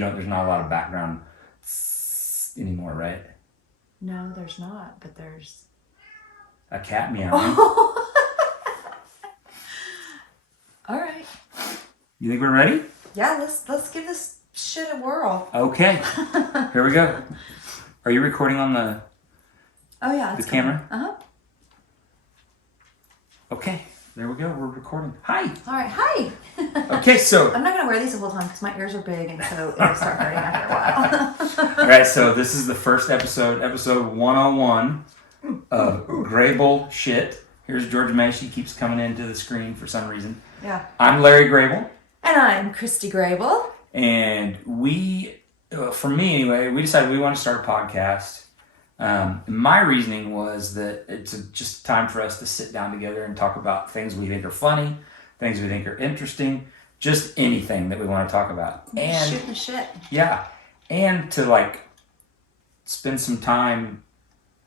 There's not a lot of background anymore, right? No, there's not, but there's a cat meowing. All right. You think we're ready? Yeah, let's give this shit a whirl. Okay. Here we go. Are you recording on the camera? Uh-huh. Okay. There we go. We're recording. Hi. All right. Hi. Okay, so I'm not going to wear these the whole time because my ears are big and so it'll start hurting after a while. All right, so this is the first episode 101 of Gray Bullshh-it. Here's Georgia May. She keeps coming into the screen for some reason. Yeah. I'm Larry Grable. And I'm Christy Grable. And we, for me anyway, we decided we want to start a podcast. My reasoning was that it's just time for us to sit down together and talk about things we think are funny, things we think are interesting, just anything that we want to talk about. And shoot the shit. Yeah. And to spend some time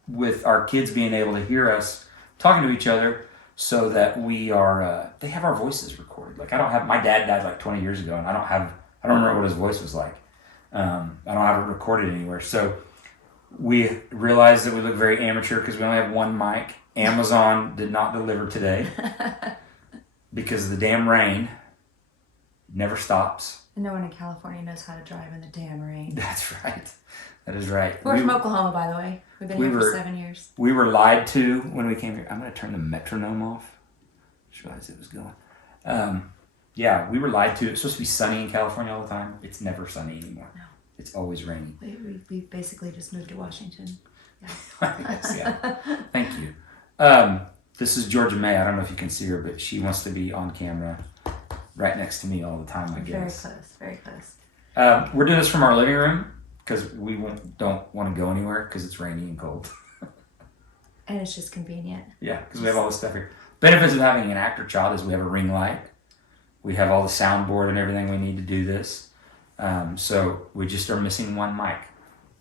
with our kids being able to hear us talking to each other so that we are, they have our voices recorded. My dad died 20 years ago and I don't remember what his voice was like. I don't have it recorded anywhere. So we realized that we look very amateur because we only have one mic. Amazon did not deliver today because of the damn rain. Never stops. And no one in California knows how to drive in the damn rain. That's right. That is right. We're from Oklahoma, by the way. We've been here for 7 years. We were lied to when we came here. I'm going to turn the metronome off. Just realized it was going. Yeah, we were lied to. It's supposed to be sunny in California all the time. It's never sunny anymore. No. It's always rainy. We basically just moved to Washington. Yeah. Yes, yeah. Thank you. This is Georgia May. I don't know if you can see her, but she wants to be on camera right next to me all the time, I guess. Very close. We're doing this from our living room because we don't want to go anywhere because it's rainy and cold. And it's just convenient. Yeah, because we have all this stuff here. Benefits of having an actor child is we have a ring light. We have all the soundboard and everything we need to do this. So we just are missing one mic.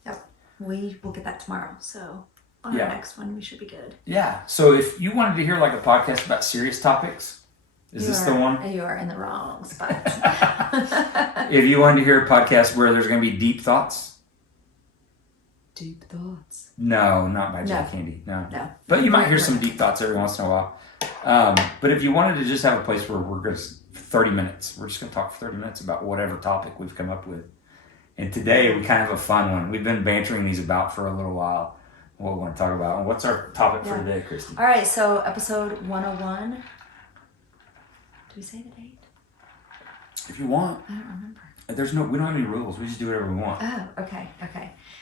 Yep. We will get that tomorrow. So on our next one, we should be good. Yeah. So if you wanted to hear a podcast about serious topics, is this the one? You are in the wrong spot. If you wanted to hear a podcast where there's going to be deep thoughts. Deep thoughts. No, not by Jack Candy. No. But you might hear some deep thoughts every once in a while. But if you wanted to just have a place where we're going to 30 minutes. We're just going to talk for 30 minutes about whatever topic we've come up with. And today we kind of have a fun one. We've been bantering these about for a little while. What we want to talk about. And what's our topic for today, Christy? All right, so episode 101. Do we say the date? If you want. I don't remember. We don't have any rules. We just do whatever we want. Oh, okay.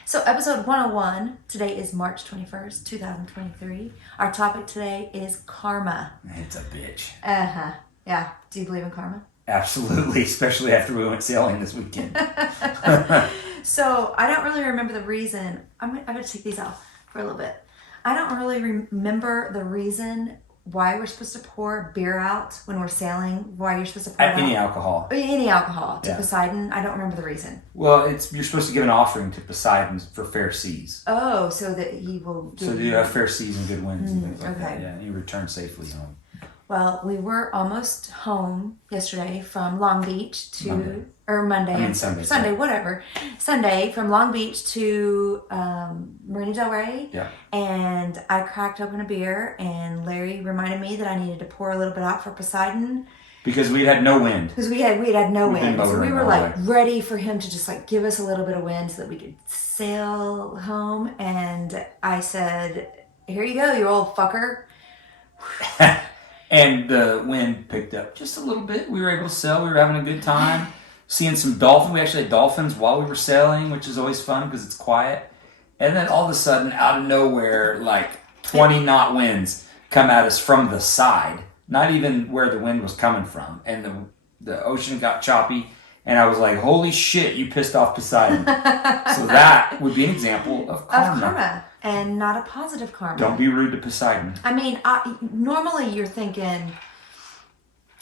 So episode 101, today is March 21st, 2023. Our topic today is karma. It's a bitch. Uh-huh. Yeah. Do you believe in karma? Absolutely, especially after we went sailing this weekend. So I don't really remember the reason. I'm going to take these off for a little bit. I don't really remember the reason why we're supposed to pour beer out when we're sailing. Why you're supposed to pour any alcohol. Any alcohol to Poseidon. I don't remember the reason. Well, you're supposed to give an offering to Poseidon for fair seas. Oh, so that he will. So you have fair seas and good winds and things like that. Okay. Yeah, and you return safely home. Well, we were almost home yesterday from Long Beach to Monday. Sunday, whatever. Sunday from Long Beach to Marina Del Rey. Yeah. And I cracked open a beer, and Larry reminded me that I needed to pour a little bit out for Poseidon. Because we had no wind. Because we had no wind. So we were ready for him to just give us a little bit of wind so that we could sail home. And I said, "Here you go, you old fucker." And the wind picked up just a little bit. We were able to sail. We were having a good time. Seeing some dolphins. We actually had dolphins while we were sailing, which is always fun because it's quiet. And then all of a sudden, out of nowhere, 20 knot winds come at us from the side. Not even where the wind was coming from. And the ocean got choppy. And I was like, holy shit, you pissed off Poseidon. So that would be an example of karma. And not a positive karma. Don't be rude to Poseidon. I mean, normally you're thinking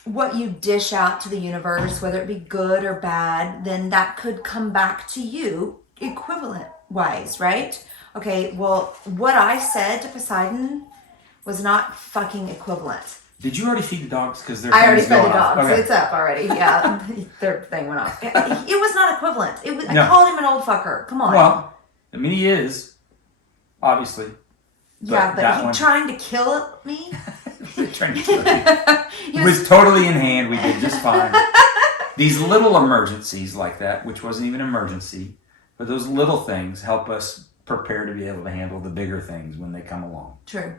what you dish out to the universe, whether it be good or bad, then that could come back to you equivalent-wise, right? Okay, well, what I said to Poseidon was not fucking equivalent. Did you already feed the dogs? Because I already fed the dogs. Okay. It's up already. Yeah, their thing went off. It was not equivalent. It was. No. I called him an old fucker. Come on. Well, I mean, he is, obviously. But he trying to kill me. Trying to kill you. He was totally in hand. We did just fine. These little emergencies like that, which wasn't even an emergency, but those little things help us prepare to be able to handle the bigger things when they come along. True.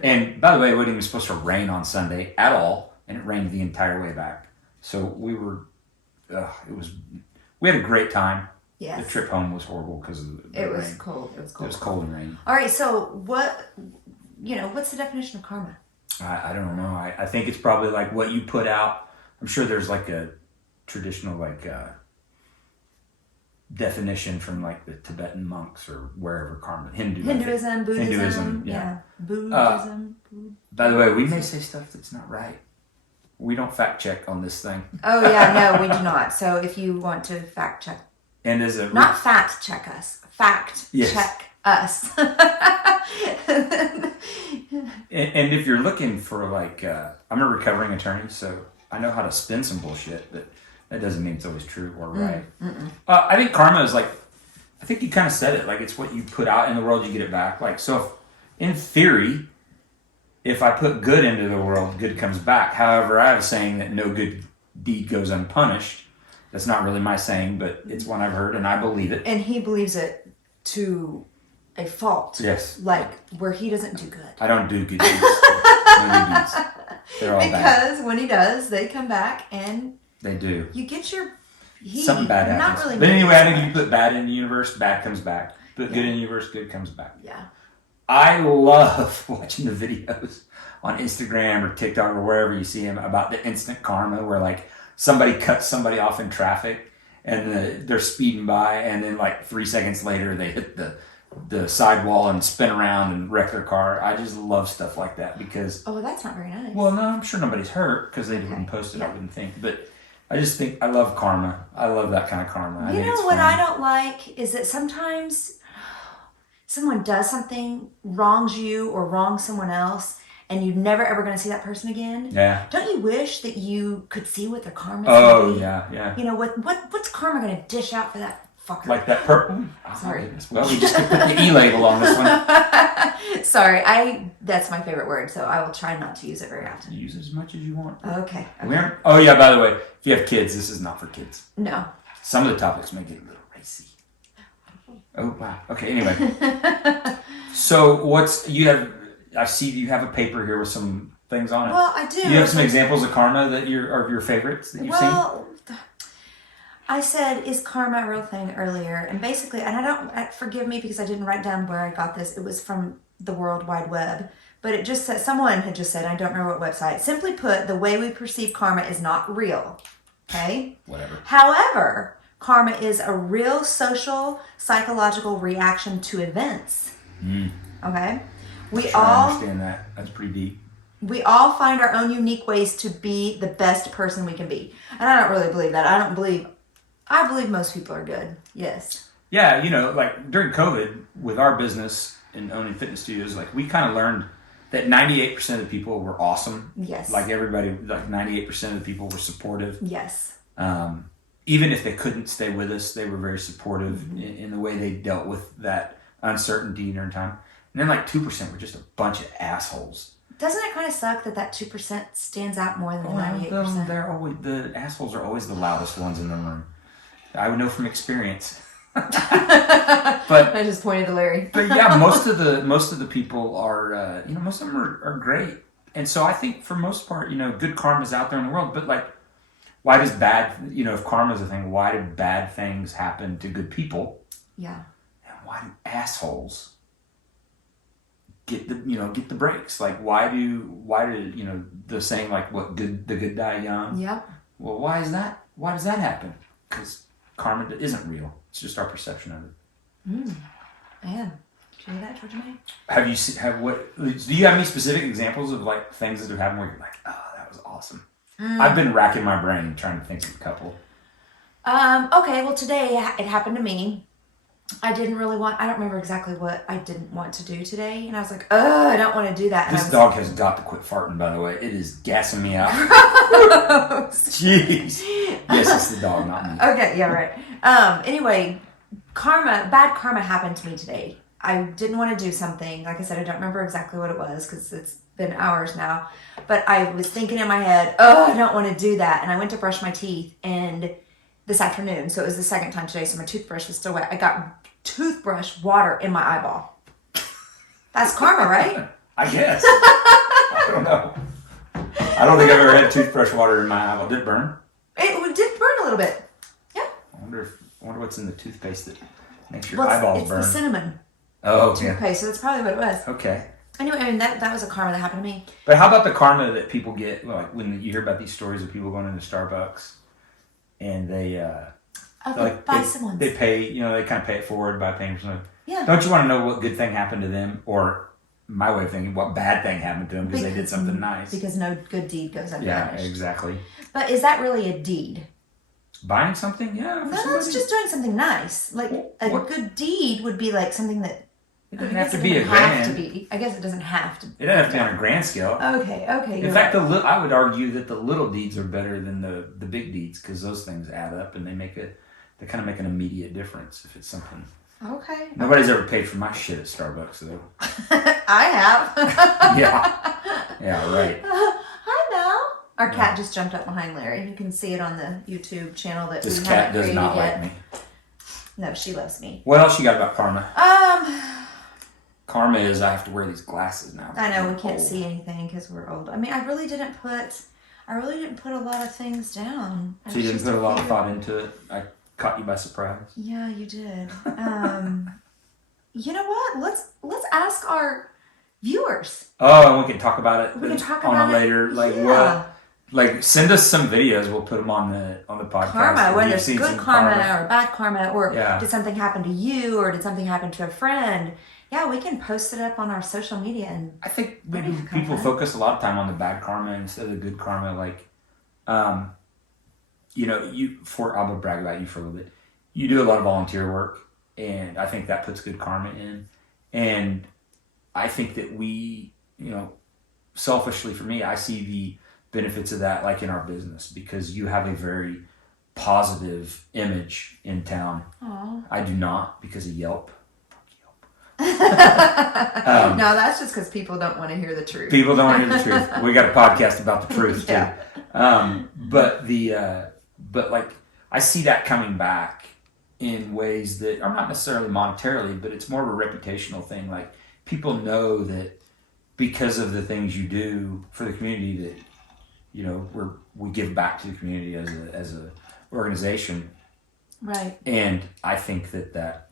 And by the way, it wasn't even supposed to rain on Sunday at all, and it rained the entire way back. So we had a great time. Yes. The trip home was horrible because of the rain. It was cold. It was cold and rainy. All right. So what's the definition of karma? I don't know. I think it's probably like what you put out. I'm sure there's like a traditional definition from like the Tibetan monks or wherever karma. Hinduism, Buddhism. Yeah. Buddhism. By the way, we may say stuff that's not right. We don't fact check on this thing. Oh yeah, no, we do not. So if you want to fact check. And not fact check us. Check us. and if you're looking for I'm a recovering attorney, so I know how to spin some bullshit, but that doesn't mean it's always true or right. I think karma is I think you kind of said it, it's what you put out in the world, you get it back. In theory, if I put good into the world, good comes back. However, I have a saying that no good deed goes unpunished. That's not really my saying, but it's one I've heard, and I believe it. And he believes it to a fault. Yes. Where he doesn't do good. I don't do good deeds. No good deeds. They're all bad. Because when he does, they come back and... They do. You get your... Something bad happens. Not really. But anyway, I think you put bad in the universe, bad comes back. Put good in the universe, good comes back. Yeah. I love watching the videos on Instagram or TikTok or wherever you see them about the instant karma where somebody cuts somebody off in traffic and they're speeding by and then 3 seconds later they hit the sidewall and spin around and wreck their car. I just love stuff like that because... Oh, that's not very nice. Well, no, I'm sure nobody's hurt because they didn't post it, I wouldn't think. But I just think I love karma. I love that kind of karma. You know what I don't like is that sometimes someone does something, wrongs you or wrongs someone else, and you're never ever going to see that person again. Yeah. Don't you wish that you could see what their karma is going to be? Yeah. You know, what's karma going to dish out for that fucker? Like that purple? Sorry. Well, we just could put the E label on this one. Sorry, that's my favorite word, so I will try not to use it very often. Use it as much as you want. Okay. Oh, yeah, by the way, if you have kids, this is not for kids. No. Some of the topics may get a little racy. Oh, wow. Okay, anyway. So I see you have a paper here with some things on it. Well, I do. Do you have some examples of karma that are of your favorites that you've seen? I said, is karma a real thing earlier? And basically, and forgive me because I didn't write down where I got this. It was from the World Wide Web. But it just said, someone had just said, I don't remember what website. Simply put, the way we perceive karma is not real. Okay? Whatever. However, karma is a real social, psychological reaction to events. Okay? I understand that. That's pretty deep. We all find our own unique ways to be the best person we can be. And I don't really believe that. I believe most people are good. Yes. Yeah, during COVID, with our business and owning fitness studios, we kind of learned that 98% of the people were awesome. Yes. Everybody, 98% of the people were supportive. Yes. Even if they couldn't stay with us, they were very supportive in the way they dealt with that uncertainty during time. And then 2% were just a bunch of assholes. Doesn't it kind of suck that 2% stands out more than the 98%? The assholes are always the loudest ones in the room. I would know from experience. But I just pointed to Larry. But yeah, most of the people are most of them are great. And so I think for most part, good karma's out there in the world. But why does if karma's a thing, why do bad things happen to good people? Yeah. And why do assholes get the breaks? Why do the saying the good die young? Yeah. Well, why is that? Why does that happen? Because karma isn't real. It's just our perception of it. Man, did you hear that, Georgia May? Do you have any specific examples of things that have happened where you're like, oh, that was awesome? I've been racking my brain trying to think of a couple. Okay, well today it happened to me. I didn't really want, I don't remember exactly what I didn't want to do today. And I was like, oh, I don't want to do that. This dog has got to quit farting, by the way. It is gassing me out. Jeez. Yes, it's the dog, not me. Okay, yeah, right. Anyway, bad karma happened to me today. I didn't want to do something. Like I said, I don't remember exactly what it was because it's been hours now. But I was thinking in my head, oh, I don't want to do that. And I went to brush my teeth and this afternoon. So it was the second time today. So my toothbrush was still wet. I got toothbrush water in my eyeball. That's karma, right? I guess. I don't know. I don't think I've ever had toothbrush water in my eyeball. Did it burn? It did burn a little bit. Yeah. I wonder what's in the toothpaste that makes your eyeballs burn. It's the cinnamon. Oh, toothpaste, so that's probably what it was. Okay. Anyway, I mean, that was a karma that happened to me. But how about the karma that people get, like when you hear about these stories of people going into Starbucks and they buy someone's. They pay, they kind of pay it forward by paying for something. Yeah. Don't you want to know what good thing happened to them, or my way of thinking, what bad thing happened to them because they did something nice? Because no good deed goes unpunished. Yeah, exactly. But is that really a deed? Buying something? Yeah. No, it's just doing something nice. Like a good deed would be like something that. It doesn't have to be a grand. I guess it doesn't have to. It doesn't have to be on a grand scale. Okay. In fact, I would argue that the little deeds are better than the big deeds because those things add up and they kind of make an immediate difference if it's something. Okay. Nobody's ever paid for my shit at Starbucks though. I have. Yeah, right. Hi, Mel. Our cat just jumped up behind Larry. You can see it on the YouTube channel that this we cat haven't does not yet. like me. No, she loves me. What else you got about karma? Karma is I have to wear these glasses now. I know we can't see anything because we're old. I mean, I really didn't put a lot of things down. So you didn't put a lot of thought into it. I caught you by surprise. Yeah, you did. You know what? Let's ask our viewers. Oh, and we can talk about it. We can talk about it later. Like what? Like send us some videos. We'll put them on the podcast. Karma, whether it's good karma or bad karma, or yeah. Did something happen to you, or did something happen to a friend? Yeah, we can post it up on our social media. And I think maybe people focus a lot of time on the bad karma instead of the good karma. Like, I'm gonna brag about you for a little bit. You do a lot of volunteer work, and I think that puts good karma in. And I think that we, selfishly for me, I see the benefits of that like in our business because you have a very positive image in town. Aww. I do not because of Yelp. No, that's just because people don't want to hear the truth. People don't want to hear the truth. We got a podcast about the truth too. Yeah. But like I see that coming back in ways that are not necessarily monetarily, but it's more of a reputational thing. Like people know that because of the things you do for the community that we give back to the community as a organization. Right. And I think that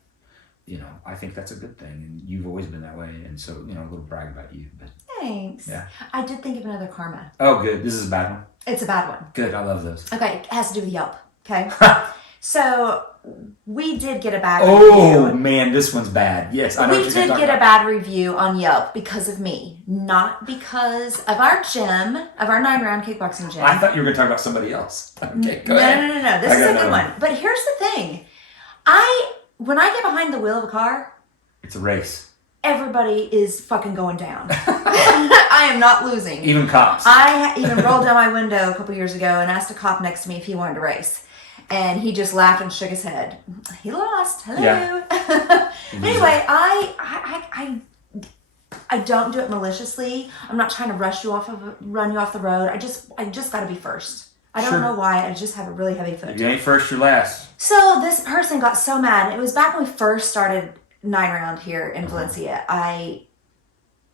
I think that's a good thing, and you've always been that way, and so, a little brag about you. But thanks. Yeah. I did think of another karma. Oh, good. This is a bad one? It's a bad one. Good. I love those. Okay, it has to do with Yelp, okay? So, we did get a bad review. review. Man, this one's bad. Yes, I know. We did get a bad review on Yelp because of me, not because of our gym, of our 9-round kickboxing gym. I thought you were going to talk about somebody else. Okay, go ahead. No. This is a good one. But here's the thing. When I get behind the wheel of a car, it's a race. Everybody is fucking going down. I am not losing. Even cops. I even rolled down my window a couple years ago and asked a cop next to me if he wanted to race. And he just laughed and shook his head. He lost. Hello. Yeah. Anyway, I don't do it maliciously. I'm not trying to run you off the road. I just got to be first. I don't know why. I just have a really heavy foot. If you ain't first, you're last. So this person got so mad. It was back when we first started 9-round here in Valencia. I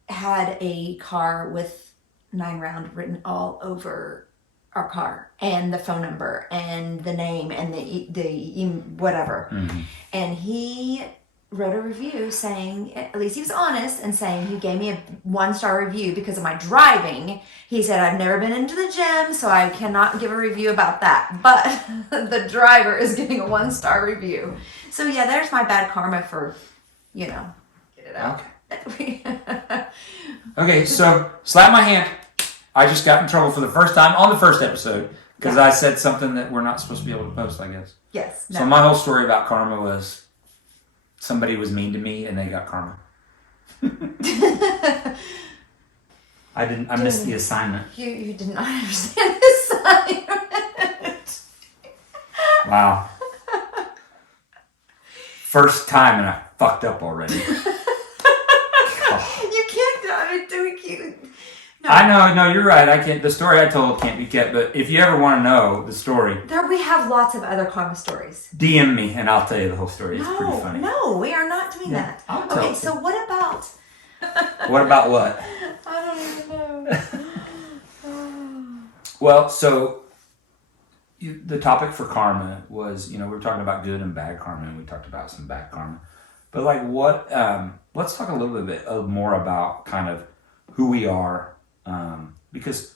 had a car with 9-round written all over our car, and the phone number and the name and the whatever. Mm-hmm. And he wrote a review saying, at least he was honest and saying he gave me a 1-star review because of my driving. He said, I've never been into the gym, so I cannot give a review about that. But the driver is getting a 1-star review. So yeah, there's my bad karma for, get it out. Okay. Okay, so slap my hand. I just got in trouble for the first time on the first episode because I said something that we're not supposed to be able to post, I guess. Yes. No. So my whole story about karma was somebody was mean to me and they got karma. I missed the assignment. You did not understand the assignment. Wow. First time and I fucked up already. You can't do it. No. I know, no, you're right. I can't. The story I told can't be kept. But if you ever want to know the story, we have lots of other karma stories. DM me and I'll tell you the whole story. It's pretty funny. No, we are not doing that. I'll tell Okay, it. so what about? What about what? I don't even know. Well, so the topic for karma was, we were talking about good and bad karma, and we talked about some bad karma. But like what? Let's talk a little bit more about kind of who we are. Because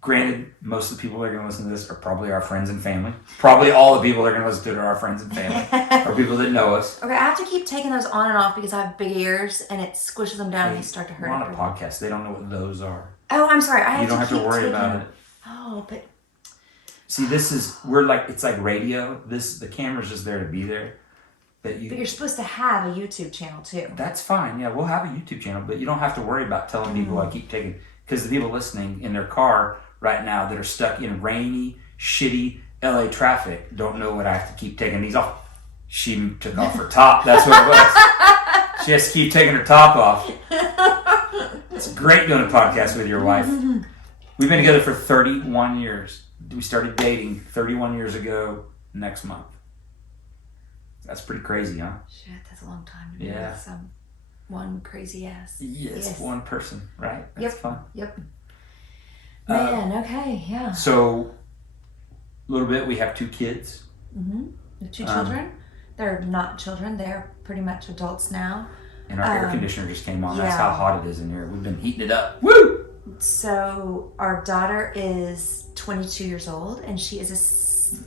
granted, most of the people that are going to listen to this are probably our friends and family. Probably all the people that are going to listen to it are our friends and family, or people that know us. Okay, I have to keep taking those on and off because I have big ears and it squishes them down and they start to hurt. We're on a podcast. They don't know what those are. Oh, I'm sorry. You don't have to worry about it. Oh, but see, it's like radio. The camera's just there to be there. But you're supposed to have a YouTube channel too. That's fine. Yeah, we'll have a YouTube channel, but you don't have to worry about telling people I keep taking. Because the people listening in their car right now that are stuck in rainy, shitty LA traffic don't know what I have to keep taking these off. She took off her top. That's what it was. She has to keep taking her top off. It's great doing a podcast with your wife. We've been together for 31 years. We started dating 31 years ago next month. That's pretty crazy, huh? Shit, that's a long time to be with one crazy ass. Yes, one person, right? That's fun. Yep. Man, okay, yeah. So, a little bit, we have 2 kids. Mm-hmm. The 2 children. They're not children. They're pretty much adults now. And our air conditioner just came on. Yeah. That's how hot it is in here. We've been heating it up. Woo! So, our daughter is 22 years old, and she is a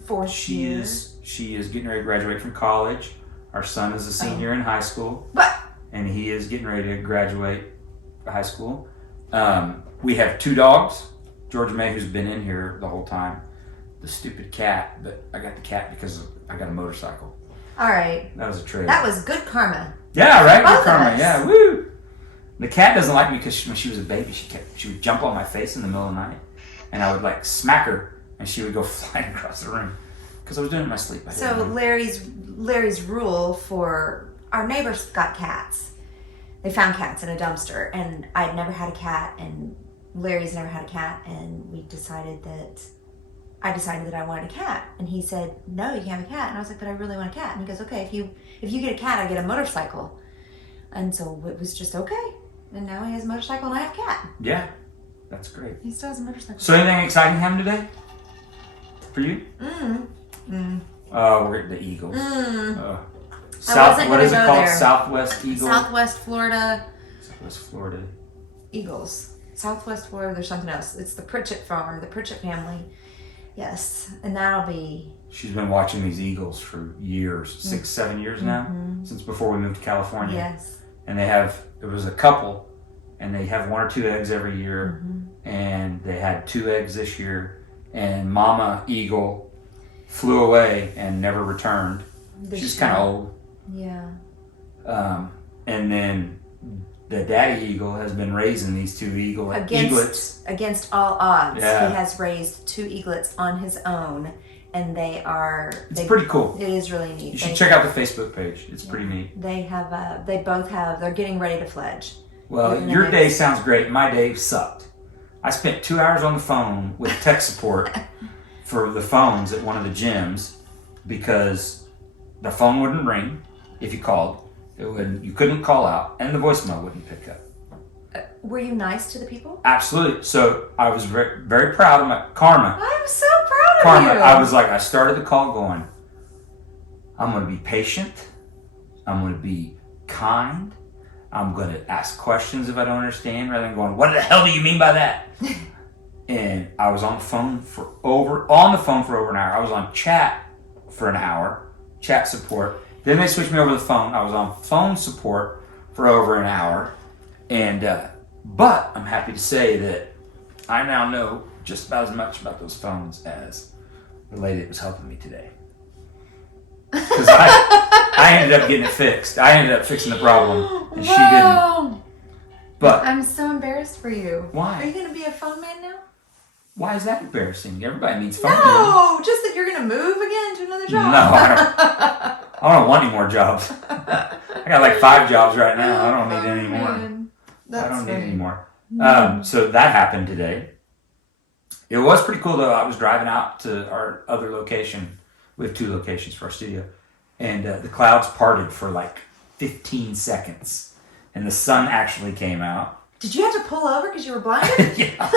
fourth year. She is getting ready to graduate from college. Our son is a senior in high school. But and he is getting ready to graduate high school. We have 2 dogs. George May, who's been in here the whole time. The stupid cat, but I got the cat because I got a motorcycle. All right. That was a trade. That was good karma. Yeah, right? Both Good karma. of us. Yeah, woo! The cat doesn't like me because when she was a baby, she would jump on my face in the middle of the night, and I would like smack her, and she would go flying across the room because I was doing it in my sleep. So Larry's rule for our neighbors got cats. They found cats in a dumpster, and I'd never had a cat, and Larry's never had a cat, and I decided that I wanted a cat, and he said, "No, you can't have a cat." And I was like, "But I really want a cat." And he goes, "Okay, if you get a cat, I get a motorcycle." And so it was just okay. And now he has a motorcycle, and I have a cat. Yeah, that's great. He still has a motorcycle. So anything exciting happened today for you? Oh, we're at the Eagles. What is it called? There. Southwest Eagle? Southwest Florida Eagles. Southwest Florida, there's something else. It's the Pritchett farm, the Pritchett family. Yes, and that'll be... She's been watching these Eagles for years, 6, 7 years now, since before we moved to California. Yes. And it was a couple, and they have 1 or 2 eggs every year, and they had 2 eggs this year, and Mama Eagle flew away and never returned. She's kind of old. Yeah. And then the daddy eagle has been raising these 2 eaglets. Against all odds, Yeah. he has raised 2 eaglets on his own, and they are... It's pretty cool. It is really neat. You should check out the Facebook page. It's pretty neat. They're getting ready to fledge. Well, your day sounds great. My day sucked. I spent 2 hours on the phone with tech support for the phones at one of the gyms because the phone wouldn't ring if you called. You couldn't call out, and the voicemail wouldn't pick up. Were you nice to the people? Absolutely. So I was very, very proud of my karma. I'm so proud of you. I started the call going, I'm going to be patient. I'm going to be kind. I'm going to ask questions if I don't understand, rather than going, what the hell do you mean by that? And I was on the phone for over an hour. I was on chat for an hour, chat support. Then they switched me over to the phone. I was on phone support for over an hour. And, but I'm happy to say that I now know just about as much about those phones as the lady that was helping me today. Because I ended up getting it fixed. I ended up fixing the problem, and she didn't. Wow. But I'm so embarrassed for you. Why? Are you going to be a phone man now? why is that embarrassing? Everybody needs phone men. No, just that you're going to move again to another job. No, I don't want any more jobs. I got like 5 jobs right now. I don't need any more. I don't need any more. So that happened today. It was pretty cool though. I was driving out to our other location. We have 2 locations for our studio. And the clouds parted for like 15 seconds. And the sun actually came out. Did you have to pull over because you were blinded? Yeah.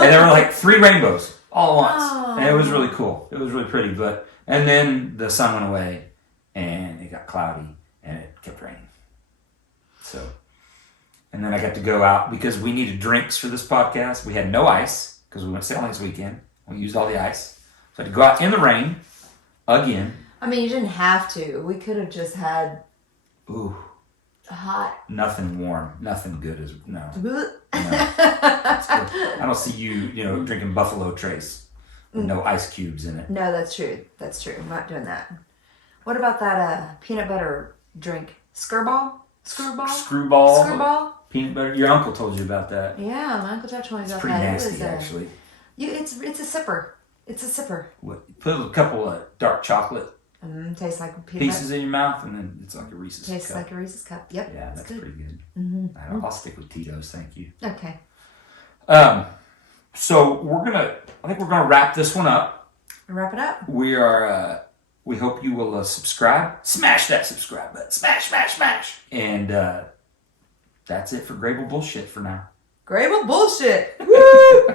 And there were like 3 rainbows all at once. Oh. And it was really cool. It was really pretty. And then the sun went away and it got cloudy and it kept raining. So, and then I got to go out because we needed drinks for this podcast. We had no ice because we went sailing this weekend. We used all the ice. So I had to go out in the rain again. I mean, you didn't have to. We could have just had hot. Nothing warm. Nothing good as no. No. I don't see you drinking Buffalo Trace with no ice cubes in it. No, that's true. That's true. I'm not doing that. What about that peanut butter drink? Screwball? Screwball. Peanut butter. Your uncle told you about that. Yeah, my Uncle Jeff told me about Pretty that. nasty, actually. It's a sipper. It's a sipper. Put a couple of dark chocolate Tastes like peanut pieces in your mouth, and then it's like a Reese's Tastes cup. like a Reese's cup. Yep. Yeah, that's good. pretty good. Mm-hmm. I'll stick with Tito's, thank you. Okay. So I think we're gonna wrap this one up. Wrap it up. We hope you will subscribe. Smash that subscribe button. Smash. And that's it for Gray Bullshh-it for now. Gray Bullshh-it. Woo!